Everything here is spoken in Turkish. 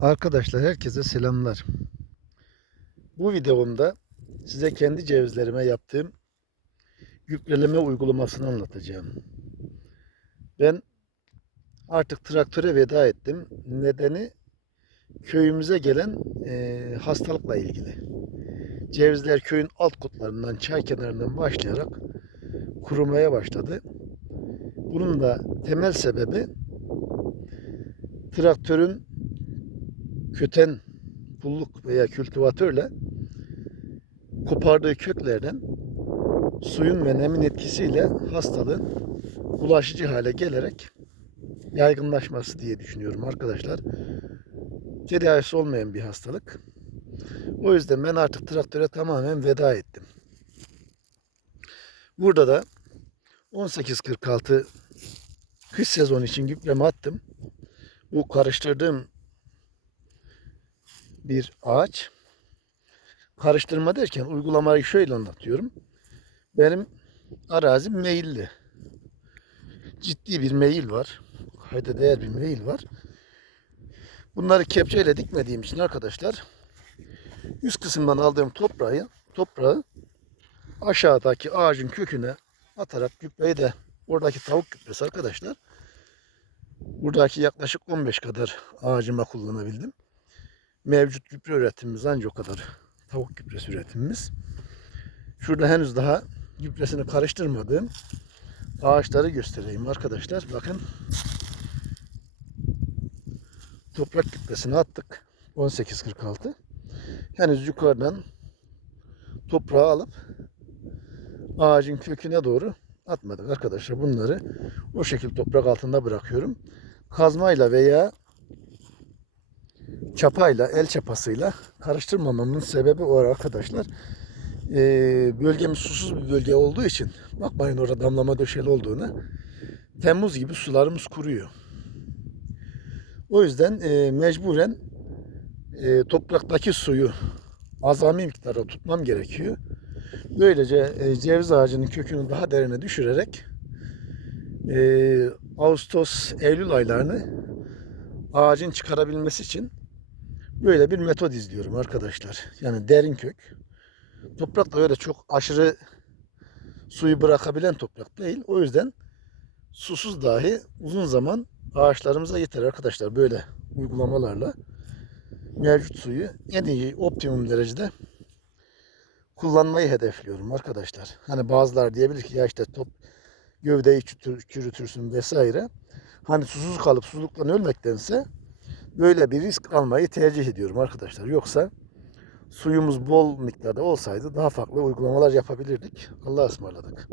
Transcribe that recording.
Arkadaşlar herkese selamlar. Bu videomda size kendi cevizlerime yaptığım gübreleme uygulamasını anlatacağım. Ben artık traktöre veda ettim. Nedeni köyümüze gelen eee, hastalıkla ilgili. Cevizler köyün alt kutlarından, çay kenarından başlayarak kurumaya başladı. Bunun da temel sebebi traktörün köten pulluk veya kültivatörle kopardığı köklerden suyun ve nemin etkisiyle hastalığın bulaşıcı hale gelerek yaygınlaşması diye düşünüyorum arkadaşlar. Tedavisi olmayan bir hastalık. O yüzden ben artık traktöre tamamen veda ettim. Burada da 1846 kış sezonu için gübremi attım. Bu karıştırdığım bir ağaç. Karıştırma derken uygulamayı şöyle anlatıyorum. Benim arazim meyilli. Ciddi bir meyil var. Hayda değer bir meyil var. Bunları kepçeyle dikmediğim için arkadaşlar üst kısımdan aldığım toprağı toprağı aşağıdaki ağacın köküne atarak gübreyi de oradaki tavuk gübresi arkadaşlar. Buradaki yaklaşık 15 kadar ağacıma kullanabildim mevcut gübre üretimimiz ancak o kadar. Tavuk gübresi üretimimiz. Şurada henüz daha gübresini karıştırmadığım ağaçları göstereyim arkadaşlar. Bakın. Toprak gübresini attık. 1846. Henüz yukarıdan toprağı alıp ağacın köküne doğru atmadık arkadaşlar. Bunları o şekilde toprak altında bırakıyorum. Kazmayla veya çapayla, el çapasıyla karıştırmamamın sebebi o arkadaşlar. Ee, bölgemiz susuz bir bölge olduğu için bakmayın orada damlama döşeli olduğuna Temmuz gibi sularımız kuruyor. O yüzden e, mecburen e, topraktaki suyu azami miktarda tutmam gerekiyor. Böylece e, ceviz ağacının kökünü daha derine düşürerek e, Ağustos, Eylül aylarını ağacın çıkarabilmesi için Böyle bir metot izliyorum arkadaşlar. Yani derin kök. Toprak da öyle çok aşırı suyu bırakabilen toprak değil. O yüzden susuz dahi uzun zaman ağaçlarımıza yeter arkadaşlar. Böyle uygulamalarla mevcut suyu en iyi optimum derecede kullanmayı hedefliyorum arkadaşlar. Hani bazılar diyebilir ki ya işte top gövdeyi çürütür, çürütürsün vesaire. Hani susuz kalıp susuzluktan ölmektense böyle bir risk almayı tercih ediyorum arkadaşlar. Yoksa suyumuz bol miktarda olsaydı daha farklı uygulamalar yapabilirdik. Allah'a ısmarladık.